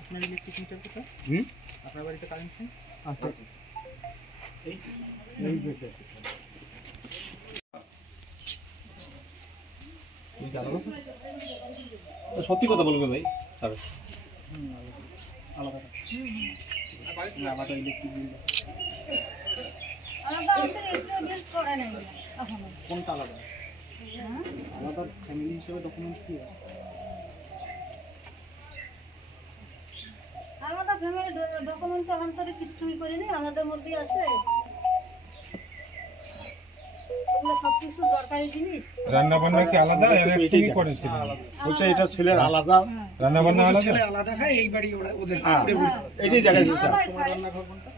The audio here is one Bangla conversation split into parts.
আপনার ইলেকট্রিক মিটার কোথায়? আপনার বাড়িতে কানেকশন আছে? সত্যি কথা বলবে ভাই স্যার, আলাদা আলাদা ইলেকট্রিক বিল কোনটা আলাদা? আলাদা ফ্যামিলি হিসেবে ডকুমেন্ট কি আছে? আলাদা ফ্যামিলি ডকুমেন্ট তো অন্তরে কিছুই করিনি, আমাদের মধ্যেই আছে সবকিছু দরকারি জিনিস। রান্না বান্না কি আলাদা? এটাই করেছিল বলছে এটা ছেলের আলাদা, রান্না বান্না আলাদা, ছেলে আলাদা খায়, এই বাড়ি ওরা ওদের এটাই দেখাচ্ছি স্যার। রান্নাঘর কোনটা?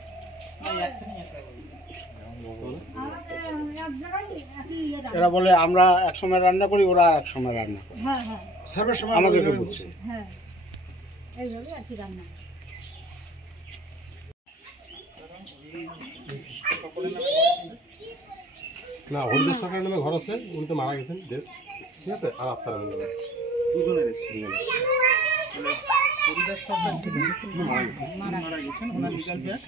এরা বলে আমরা এক সময় রান্না করি, ওরা এক সময় রান্না করে, হ্যাঁ হ্যাঁ সর্বের সময় আমাদেরকে বলছে। হ্যাঁ এইভাবে আর কি রান্না। না হরিদাস সরকারের নামে ঘর আছে, উনি তো মারা গেছেন, ঠিক আছে। আর আপনার দুজনের হরিদাস সরকার মারা গেছেন, ওনার লিগাল হেয়ার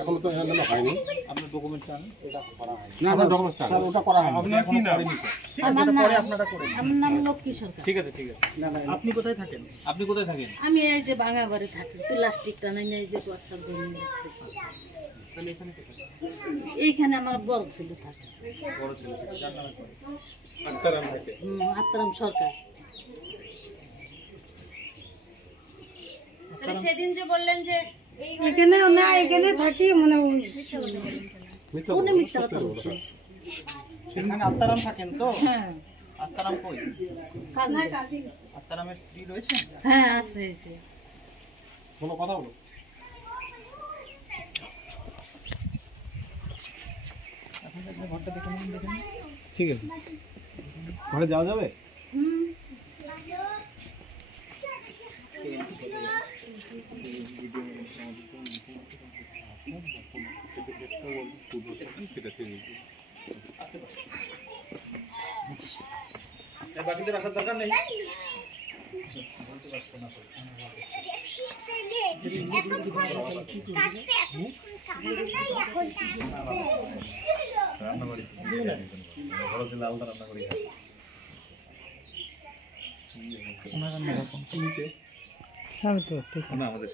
এখন তো এর নামে হয়নি। আপনার ডকুমেন্ট চান, এটা করা হয় না না ডকুমেন্ট স্যার ওটা করা হয়। আপনার কি নাম? আমার পরে আপনারা করেন। আমার নাম লক্ষ্মী সরকার। ঠিক আছে ঠিক আছে। আপনি কোথায় থাকেন? আপনি কোথায় থাকেন? আমি এই যে ভাঙা ঘরে থাকি, প্লাস্টিকটা নাই, এই যে বস্তা ভেঙে গেছে। তাহলে এখানে কোথায়? এইখানে আমার বড় ছেলে থাকে, বড় ছেলে যার নামে করে। আত্মারাম থাকে। আত্রাম সরকার। সেদিন যে বললেন যে এখানে না, এখানে থাকি মানে কোন মিথ্যা কথা বলছে। এখানে আত্মারাম থাকেন তো? হ্যাঁ। আত্মারাম কই? কাজে। আত্মারামের স্ত্রী রয়েছে? হ্যাঁ আছে আছে। কোনো কথা বলো। আপনাদের ঘরটা দেখে নিন, দেখে নিন। ঠিক আছে, ঘরে যাওয়া যাবে? বাকিদের আসার দরকার নেই। আমাদের